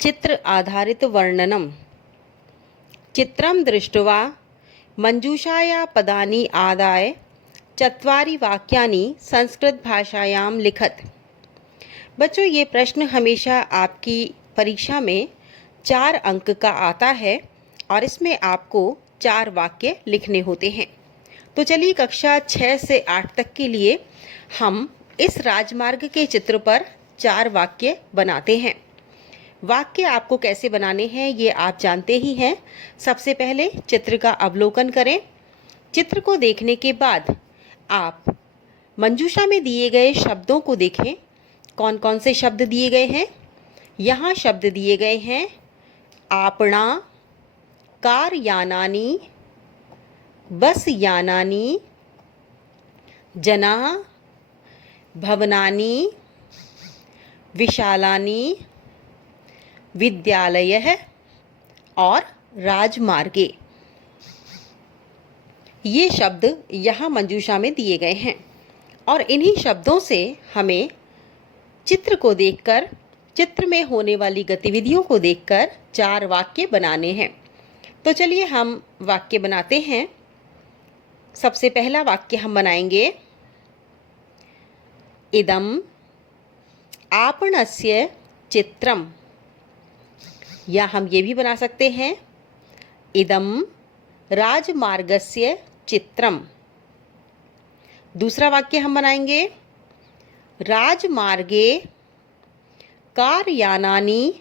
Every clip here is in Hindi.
चित्र आधारित वर्णनम। चित्रं दृष्ट्वा मंजूषाया पदानि आदाय चत्वारि वाक्यानि संस्कृत भाषायां लिखत। बच्चों, ये प्रश्न हमेशा आपकी परीक्षा में 4 अंक का आता है और इसमें आपको 4 वाक्य लिखने होते हैं। तो चलिए कक्षा 6 से 8 तक के लिए हम इस राजमार्ग के चित्र पर 4 वाक्य बनाते हैं। वाक्य आपको कैसे बनाने हैं ये आप जानते ही हैं। सबसे पहले चित्र का अवलोकन करें। चित्र को देखने के बाद आप मंजूषा में दिए गए शब्दों को देखें। कौन कौन से शब्द दिए गए हैं? यहाँ शब्द दिए गए हैं आपणा, कारयानानि, बस यानानि, जनाः, भवनानि, विशालानि, विद्यालयः और राजमार्गे। ये शब्द यहाँ मंजूषा में दिए गए हैं और इन्हीं शब्दों से हमें चित्र को देखकर, चित्र में होने वाली गतिविधियों को देखकर 4 वाक्य बनाने हैं। तो चलिए हम वाक्य बनाते हैं। सबसे पहला वाक्य हम बनाएंगे इदम् आपणस्य चित्रम्, या हम ये भी बना सकते हैं इदम् राजमार्गस्य चित्रम्। दूसरा वाक्य हम बनाएंगे राजमार्गे कारयानानि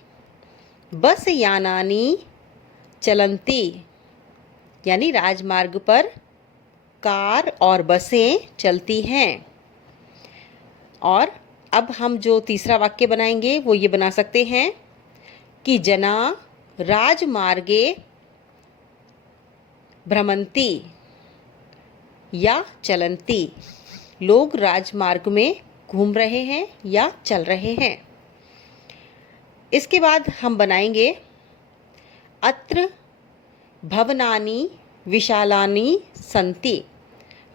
बस यानानि चलन्ति, यानी राजमार्ग पर कार और बसें चलती हैं। और अब हम जो तीसरा वाक्य बनाएंगे वो ये बना सकते हैं कि जना राजमार्गे भ्रमन्ति या चलन्ति, लोग राजमार्ग में घूम रहे हैं या चल रहे हैं। इसके बाद हम बनाएंगे अत्र भवनानि विशालानि सन्ति,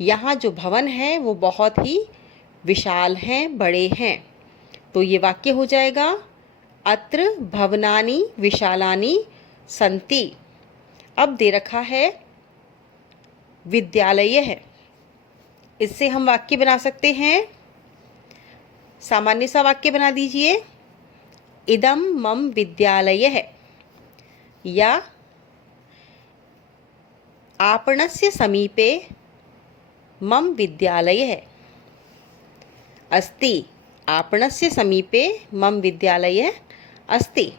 यहाँ जो भवन है वो बहुत ही विशाल हैं, बड़े हैं। तो ये वाक्य हो जाएगा अत्र भवनानि विशालानि सन्ति। अब दे रखा है विद्यालय है, इससे हम वाक्य बना सकते हैं। सामान्य सा वाक्य बना दीजिए इदं मम विद्यालयः, या आपणस्य समीपे मम विद्यालयः अस्ति, आपणस्य समीपे मम विद्यालयः अस्ति।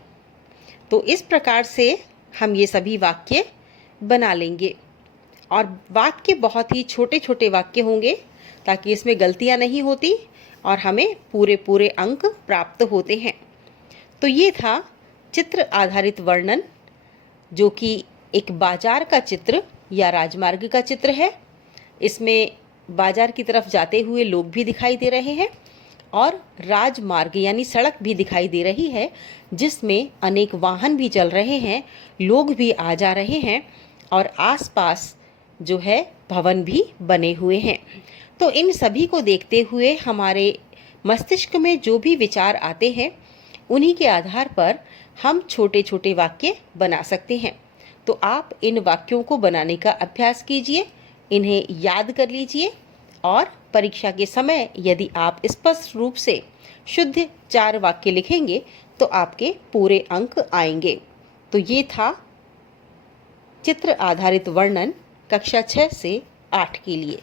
तो इस प्रकार से हम ये सभी वाक्य बना लेंगे और वाक्य बहुत ही छोटे छोटे वाक्य होंगे ताकि इसमें गलतियां नहीं होती और हमें पूरे पूरे अंक प्राप्त होते हैं। तो ये था चित्र आधारित वर्णन, जो कि एक बाजार का चित्र या राजमार्ग का चित्र है। इसमें बाजार की तरफ जाते हुए लोग भी दिखाई दे रहे हैं और राजमार्ग यानी सड़क भी दिखाई दे रही है, जिसमें अनेक वाहन भी चल रहे हैं, लोग भी आ जा रहे हैं और आसपास जो है भवन भी बने हुए हैं। तो इन सभी को देखते हुए हमारे मस्तिष्क में जो भी विचार आते हैं उन्हीं के आधार पर हम छोटे छोटे वाक्य बना सकते हैं। तो आप इन वाक्यों को बनाने का अभ्यास कीजिए, इन्हें याद कर लीजिए और परीक्षा के समय यदि आप स्पष्ट रूप से शुद्ध 4 वाक्य लिखेंगे तो आपके पूरे अंक आएंगे। तो ये था चित्र आधारित वर्णन कक्षा 6 से 8 के लिए।